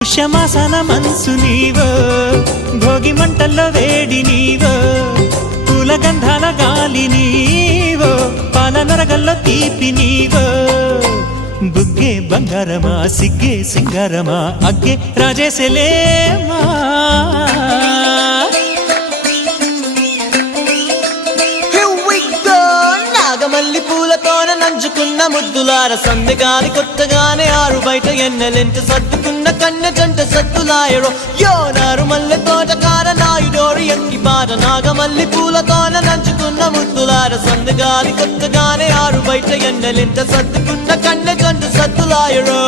పుష్యమాసన మనసు నీవో భోగి మంటల్లో వేడి నీవో పూల గంధాల గాలి నీవో పాల నరగల్లో తీపి నీవో బుగ్గే బంగారమా సిగ్గే సింగారమా అగ్గే రాజేశలేమా మల్లి పూలతోన నంచుకున్న ముద్దులార సందగాని కొత్తగానే ఆరు బయట ఎన్నెలెంట సర్దుకున్న కన్నె జంట సత్తులాయరో యోనారు మల్లె తోటకార నాయుడోరు ఎంకి బాట నాగమల్లి పూలతోన నంచుకున్న ముద్దులార సందగాని కొత్తగానే ఆరు బయట ఎన్నెలెంట సర్దుకున్న కన్నె జంట సత్తులాయరో